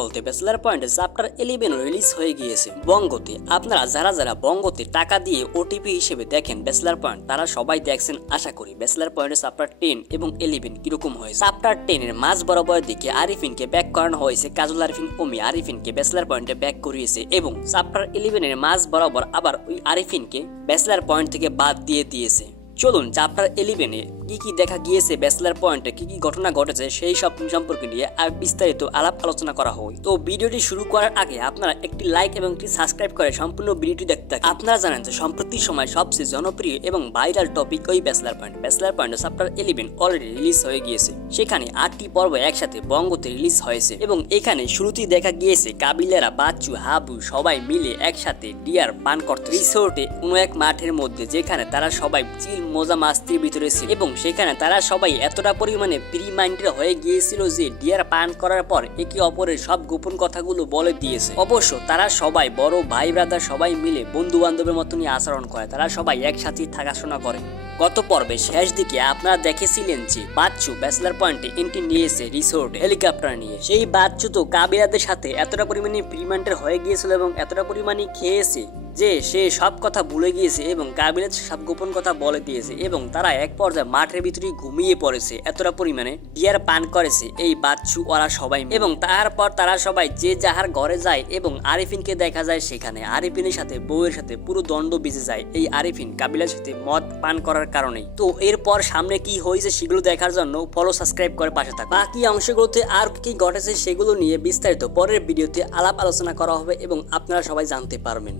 বলতে বলতে ব্যাচেলার পয়েন্টে চ্যাপ্টার 11 রিলিজ হয়ে গিয়েছে বঙ্গতে। আপনারা যারা যারা বঙ্গতে টাকা দিয়ে ওটিপি হিসেবে দেখেন ব্যাচেলার পয়েন্ট, তারা সবাই দেখছেন আশা করি ব্যাচেলার পয়েন্টে চ্যাপ্টার 10 এবং 11 কিরকম হয়েছে। চ্যাপ্টার 10 এর মাঝ বরাবরের দিকে আরিফিনকে ব্যাক করানো হয়েছে, কাজল আরিফিন ওমি আরিফিনকে ব্যাচেলার পয়েন্টে ব্যাক করিয়েছে এবং চ্যাপ্টার 11 এর মাঝ বরাবর আবার ওই আরিফিনকে ব্যাচেলার পয়েন্ট থেকে বাদ দিয়ে দিয়েছে। চলুন চ্যাপ্টার 11 এ কি কি দেখা গিয়েছে, ব্যাচেলার পয়েন্টে কি কি ঘটনা ঘটেছে সেই সব সম্পর্কে নিয়ে আর বিস্তারিত আলাপ আলোচনা করা হয়। তো ভিডিওটি শুরু করার আগে আপনারা একটি লাইক এবং একটি সাবস্ক্রাইব করে সম্পূর্ণ ভিডিওটি দেখতে থাকুন। আপনারা জানেন যে সম্প্রতি সময় সবচেয়ে জনপ্রিয় এবং ভাইরাল টপিক ওই ব্যাচেলার পয়েন্ট। ব্যাচেলার পয়েন্টে চ্যাপ্টার 11 অলরেডি রিলিজ হয়ে গিয়েছে। সেখানে 8টি পর্ব একসাথে বঙ্গতে রিলিজ হয়েছে এবং এখানে শুরুতেই দেখা গিয়েছে কাবিলারা, বাচ্চু, হাবু সবাই মিলে একসাথে ডিয়ার পান করতে রিসোর্টে কোনো এক মাঠের মধ্যে, যেখানে তারা সবাই চিল মজা মাস্তির ভিতরে ছিল এবং সেখানে তারা সবাই এতটা পরিমাণে ফ্রি মাইন্ডেড হয়ে গিয়েছিল যে ডিয়ার পান করার পর একে অপরের সব গোপন কথাগুলো বলে দিয়েছে। অবশ্য তারা সবাই বড় ভাই ব্রাদার সবাই মিলে বন্ধু বান্ধবের মতনই আচরণ করে, তারা সবাই একসাথে থাকাশোনা করে। গত পর্বে শেষ দিকে আপনারা দেখেছিলেন যে বাচ্চু ব্যাচেলার পয়েন্টে এন্ট্রি নিয়েছে রিসোর্টে হেলিকপ্টার নিয়ে। সেই বাচ্চু তো কাবিলাদের সাথে এতটা পরিমাণে ফ্রি মাইন্ডেড হয়ে গিয়েছিল এবং এতটা পরিমাণে খেয়েছে যে সে সব কথা ভুলে গিয়েছে এবং কাবিলাদ সব গোপন কথা বলে দিয়েছে এবং তারা এক পর্যায়ে মাঠের ভিতরে ঘুমিয়ে পড়েছে। এতটা পরিমাণে ডিয়ার পান করেছে এই বাচ্চু ওরা সবাই এবং তারপর তারা সবাই যে যাহার ঘরে যায় এবং আরিফিনকে দেখা যায় সেখানে। আরিফিনের সাথে বউয়ের সাথে পুরো দ্বন্দ্ব বেঁচে যায় এই আরিফিন কাবিলার সাথে মদ পান করার কারণেই। তো এরপর সামনে কি হয়েছে সেগুলো দেখার জন্য ফলো সাবস্ক্রাইব করে পাশে থাকুন। বাকি অংশগুলোতে আর কি ঘটেছে সেগুলো নিয়ে বিস্তারিত পরের ভিডিওতে আলাপ আলোচনা করা হবে এবং আপনারা সবাই জানতে পারবেন।